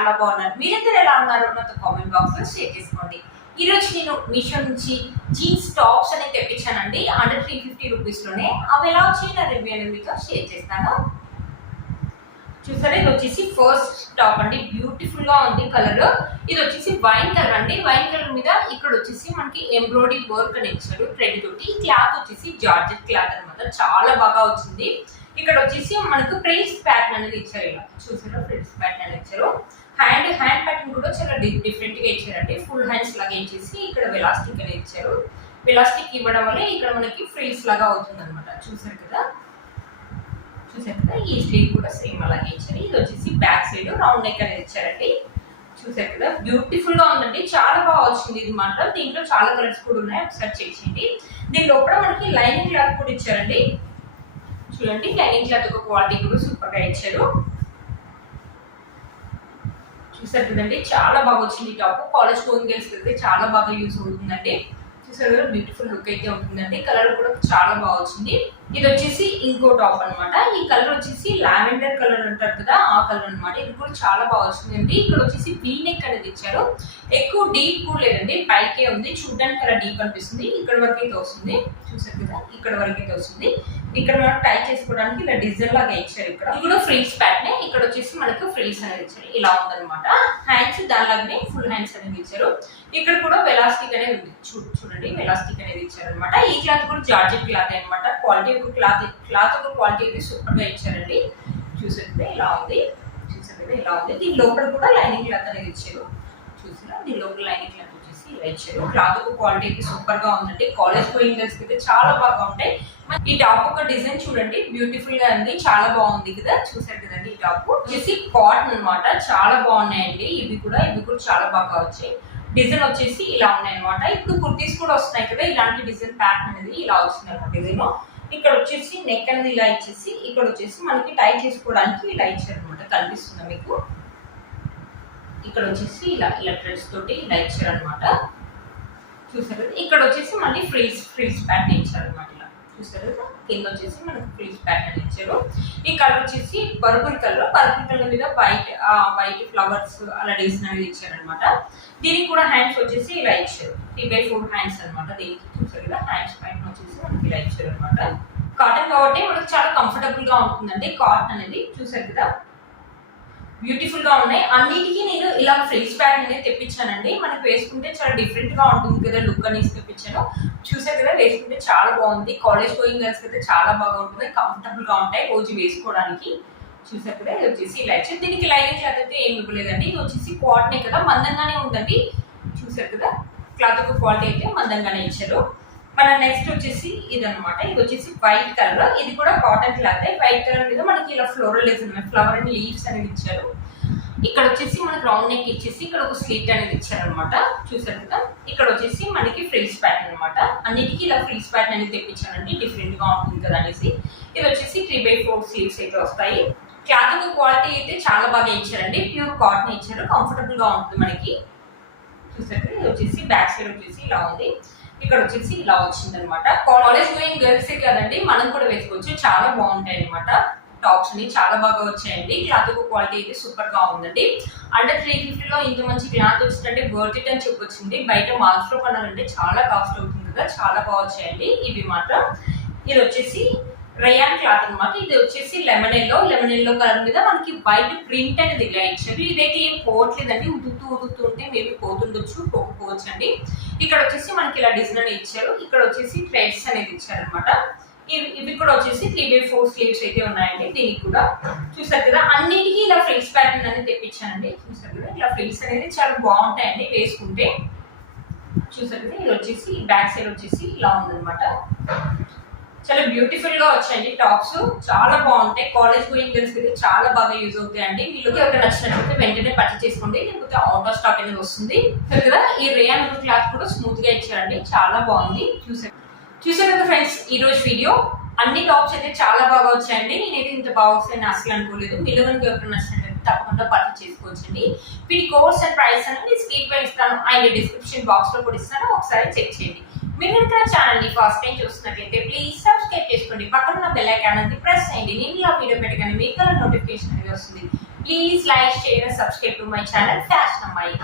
చాలా బాగున్నారు. మీరందరూ ఎలా ఉన్నారో నాతో కామెంట్ బాక్స్ లో షేర్ చేసుకోండి. ఈ రోజు నేను మీషో నుంచి జీన్స్ టాప్స్ అనేది తెప్పించానండి. అండర్ 350 రూపీస్ లోనే. అవి ఎలా వచ్చాయి నా రివ్యూ అనేది మీతో షేర్ చేస్తాను. చూసారా, ఇది వచ్చేసి ఫస్ట్ టాప్ అండి. బ్యూటిఫుల్ గా ఉంది కలర్. ఇది వచ్చేసి వైన్ కలర్ అండి. వైన్ కలర్ మీద ఇక్కడ వచ్చేసి మనకి ఎంబ్రాయిడరీ వర్క్ అని ఇచ్చారు థ్రెడ్ తోటి. క్లాత్ వచ్చేసి జార్జెట్ క్లాత్ అనమాట. చాలా బాగా వచ్చింది. ఇక్కడ వచ్చేసి మనకు ప్రిన్స్ ప్యాటర్న్ అనేది ఇచ్చారు. ఇలా చూసారా, ప్రిన్స్ ప్యాటర్న్ అనేది ఇచ్చారు. హ్యాండ్ ప్యాటర్న్ కూడా చాలా డిఫరెంట్ గా ఇచ్చారండి. ఫుల్ హ్యాండ్స్ లాగా ఇచ్చేసి ఇక్కడ వెలాస్టిక్ అనేది ఇచ్చారు. వెలాస్టిక్ ఇవ్వడం వల్ల ఇక్కడ మనకి ఫ్రిల్స్ లాగా అవుతుంది అనమాట. చూసారు కదా, ఈ స్లీవ్ కూడా సేమ్ అలాగే ఇచ్చారు. ఇది వచ్చేసి బ్యాక్ సైడ్ రౌండ్ నెక్ అనేది ఇచ్చారండి. చూసారు కదా, బ్యూటిఫుల్ గా ఉందండి. చాలా బాగా వచ్చింది ఇది మాత్రం. దీంట్లో చాలా కలర్స్ కూడా ఉన్నాయి, ఒకసారి చెక్ చేయండి. దీని లోపల మనకి లైనింగ్ క్లాత్ కూడా ఇచ్చారండి. చూడండి, లైనింగ్ క్లాత్ ఒక క్వాలిటీ కూడా సూపర్ గా ఇచ్చారు. చూసారు కదండి, చాలా బాగా వచ్చింది టాప్. కాలేజ్ గోయింగ్ గర్ల్స్ అయితే చాలా బాగా యూజ్ అవుతుందండి. చూసారు కదా, బ్యూటిఫుల్ లుక్ అయితే ఉంటుందండి. కలర్ కూడా చాలా బాగా వచ్చింది. ఇది వచ్చేసి ఇంకో టాప్ అనమాట. ఈ కలర్ వచ్చేసి లావెండర్ కలర్ అంటారు కదా, ఆ కలర్ అనమాట. ఇది కూడా చాలా బాగా వచ్చిందండి. ఇక్కడ వచ్చేసి వీ నెక్ అనేది ఇచ్చారు. ఎక్కువ డీప్ కూడా లేదండి, పైకే ఉంది. చూడడానికి చాలా డీప్ అనిపిస్తుంది. ఇక్కడ వరకు అయితే వస్తుంది. చూసారు కదా, ఇక్కడ వరకు అయితే వస్తుంది. ఇక్కడ మనం టై చేసుకోవడానికి ఇలా డిజైన్ లాగా ఇచ్చారు. ఇక్కడ కూడా ఫ్రిల్స్ ప్యాటర్న్. ఇక్కడ వచ్చేసి మనకు ఫ్రిల్స్ అనేది ఇచ్చారు. ఇలా ఉందన్నమాట. హ్యాండ్స్ దానిలాగానే ఫుల్ హ్యాండ్స్ అనేది ఇచ్చారు. ఇక్కడ కూడా వెలాస్టిక్ అనేది ఉంది. చూడండి, వెలాస్టిక్ అనేది ఇచ్చారు అనమాట. ఈ క్లాత్ కూడా జార్జెట్ క్లాత్ అనమాట. క్వాలిటీ ఒక క్లాత్ ఒక క్వాలిటీ అయితే సూపర్ గా ఇచ్చారండి. చూసారు ఇలా ఉంది. చూసారు ఇలా ఉంది. దీని లోపల కూడా లైనింగ్ క్లాత్ అనేది ఇచ్చారు. చూసారా, దీని లోపల లైనింగ్ క్లాత్ వచ్చేసి ఇలా ఇచ్చారు. క్లాత్ ఒక క్వాలిటీ అయితే సూపర్ గా ఉందండి. కాలేజ్ గోయింగ్ గర్ల్స్ అయితే చాలా బాగా ఉంటాయి. ఈ టాప్ ఒక డిజైన్ చూడండి, బ్యూటిఫుల్ గా ఉంది. చాలా బాగుంది కదా. చూసారు కదండి, ఈ టాప్ వచ్చేసి కాటన్ అనమాట. చాలా బాగున్నాయండి. ఇవి కూడా చాలా బాగా వచ్చాయి. డిజైన్ వచ్చేసి ఇలా ఉన్నాయి అనమాట. ఇప్పుడు కుర్తీస్ కూడా వస్తున్నాయి కదా, ఇలాంటి డిజైన్ ప్యాటర్న్ అనేది ఇలా వస్తుంది అనమాట. డిజైన్ ఇక్కడ వచ్చేసి నెక్ అనేది ఇలా ఇచ్చేసి ఇక్కడ వచ్చేసి మనకి టై చేసుకోవడానికి ఇలా ఇచ్చారు అనమాట. కనిపిస్తుందా మీకు? ఇక్కడ వచ్చేసి ఇలా థ్రెడ్స్ తోటి ఇలా ఇచ్చారు అనమాట. చూసారు, ఇక్కడ వచ్చేసి మళ్ళీ ఫ్రిల్స్ ప్యాటర్న్ ఇచ్చారు అనమాట. ఇలా చూసారు, కింద వచ్చేసి మనకి ఫ్రిల్స్ ప్యాటర్న్ ఇచ్చారు. ఈ కలర్ వచ్చేసి పర్పుల్ కలర్ మీద వైట్ ఫ్లవర్స్ అలా డిజైన్ అనేది ఇచ్చారు అనమాట. దీనికి కూడా హ్యాండ్స్ వచ్చేసి ఇలా ఇచ్చారు. 3/4 హ్యాండ్స్ అనమాట. దీనికి చూసారు కదా, హ్యాండ్స్ పైన వచ్చేసి మనకి ఇలా ఇచ్చారు అనమాట. కాటన్ కాబట్టి మనకు చాలా కంఫర్టబుల్ గా ఉంటుందండి. కాటన్ అనేది చూసారు కదా, బ్యూటిఫుల్ గా ఉన్నాయి. అన్నిటికీ నేను ఇలా ఫ్రిల్స్ ప్యాటర్న్ అనేది తెప్పించానండి. మనకి వేసుకుంటే చాలా డిఫరెంట్ గా ఉంటుంది కదా, లుక్ అనేసి తెప్పించాను. చూసారు కదా, వేసుకుంటే చాలా బాగుంది. కాలేజ్ గోయింగ్ గర్ల్స్ అయితే చాలా బాగా ఉంటుంది, కంఫర్టబుల్ గా ఉంటాయి రోజు వేసుకోవడానికి. చూసారు కదా, ఇది వచ్చేసి ఇలా ఇచ్చారు. దీనికి లైనింగ్ క్లాత్ అయితే ఏమి ఇవ్వలేదండి. ఇది వచ్చేసి కాటనే కదా, మందంగానే ఉందండి. చూసారు కదా, క్లాత్ ఒక క్వాలిటీ అయితే మందంగానే ఇచ్చారు. మన నెక్స్ట్ వచ్చేసి ఇది అనమాట. ఇది వచ్చేసి వైట్ కలర్. ఇది కూడా కాటన్ క్లాత్. వైట్ కలర్ మీద మనకి ఇలా floral design, flower and leaves అనేది ఇచ్చారు. ఇక్కడ వచ్చేసి మనకి రౌండ్ నెక్ ఇచ్చేసి ఇక్కడ ఒక స్లిట్ అనేది ఇచ్చారు అనమాట. చూసారు కదా, ఇక్కడ వచ్చేసి మనకి ఫ్రిల్స్ ప్యాటర్న్ అనమాట. అన్నిటికీ ఇలా ఫ్రిల్స్ ప్యాటర్న్ అనేది తెప్పించానండి, డిఫరెంట్ గా ఉంటుంది కదా అనేసి. ఇది వచ్చేసి 3/4 స్లీవ్స్ అయితే వస్తాయి. క్లాత్ ఒక క్వాలిటీ అయితే చాలా బాగా ఇచ్చారండి. ప్యూర్ కాటన్ ఇచ్చారు, కంఫర్టబుల్ గా ఉంటుంది మనకి. చూసారు, ఇది వచ్చేసి బ్యాక్ సైడ్ వచ్చేసి ఇలా ఉంది. ఇక్కడ వచ్చేసి ఇలా వచ్చింది అనమాట. కాలేజ్ గోయింగ్ గర్ల్స్ కదండి, మనం కూడా వేసుకోవచ్చు. చాలా బాగుంటాయి అనమాట. టాప్స్ ని చాలా బాగా వచ్చాయండి. క్లాత్ క్వాలిటీ అయితే సూపర్ గా ఉందండి. అండర్ 350 లో ఇంత మంచి క్లాత్ వచ్చిందంటే వర్త్ ఇట్ అని చెప్పొచ్చింది. బయట మాల్స్ లో కొనాలంటే చాలా కాస్ట్ అవుతుంది కదా. చాలా బాగా వచ్చాయండి ఇవి మాత్రం. ఇది వచ్చేసి రయాన్ క్లాత్ అనమాట. ఇది వచ్చేసి లెమన్ ఎల్లో కలర్ మీద మనకి వైట్ ప్రింట్ అనేది ఇలా ఇచ్చారు. ఇదైతే ఏం పోవట్లేదండి, ఉదుతూ ఉంటే మేబీ పోతుండొచ్చు, పోకపోవచ్చు అండి. ఇక్కడ వచ్చేసి మనకి ఇలా డిజైన్ అనేది ఇచ్చారు. ఇక్కడ వచ్చేసి థ్రెడ్స్ అనేది ఇచ్చారు అనమాట. ఇవి కూడా వచ్చేసి 3/4 స్లీవ్స్ అయితే ఉన్నాయండి. దీనికి కూడా చూసారు కదా, అన్నిటికీ ఇలా ఫ్రిల్స్ ప్యాటర్న్ అనేది తెప్పించానండి. చూసారు కదా, ఇలా ఫ్రిల్స్ అనేది చాలా బాగుంటాయండి వేసుకుంటే. చూసారు కదా, ఇది వచ్చేసి బ్యాక్ సైడ్ వచ్చేసి ఇలా ఉందన్నమాట. చాలా బ్యూటిఫుల్ గా వచ్చాయండి టాప్స్. చాలా బాగుంటాయి. కాలేజ్ గోయింగ్ గర్ల్స్ అయితే చాలా బాగా యూజ్ అవుతాయండి. వీళ్ళకి ఎవరికి నచ్చినట్లయితే వెంటనే పర్చేస్ చేసుకోండి, లేకపోతే అవుట్ ఆఫ్ స్టాక్ అనేది వస్తుంది. కదా, ఈ రేయాన్ క్లాత్ కూడా స్మూత్ గా ఇచ్చారండి. చాలా బాగుంది. చూసారు కదా ఫ్రెండ్స్, ఈ రోజు వీడియో అన్ని టాప్స్ అయితే చాలా బాగా వచ్చాయండి. నేనైతే ఇంత బాగా వస్తాయని అసలు అనుకోలేదు. మీలో కనుక ఎవరికి నచ్చినట్లయితే తప్పకుండా పర్చేస్ చేసుకోవచ్చండి. వీటి కోర్స్ అండ్ ప్రైస్ అనేది స్క్రీన్ పై ఇస్తాను, అండ్ డిస్క్రిప్షన్ బాక్స్ లో కూడా ఇస్తాను, ఒకసారి చెక్ చేయండి. మీరు కనుక ఛానల్ ని ఫస్ట్ టైం చూస్తున్నట్లయితే ప్లీజ్ సబ్స్క్రైబ్ చేసుకోండి. పక్కన ఉన్న బెల్ ఐకాన్ అనేది ప్రెస్ చేయండి. నేను ఇలా వీడియో పెట్టగానే మీకు నోటిఫికేషన్ అనేది వస్తుంది. Please like share subscribe to my channel fashion అమ్మాయి.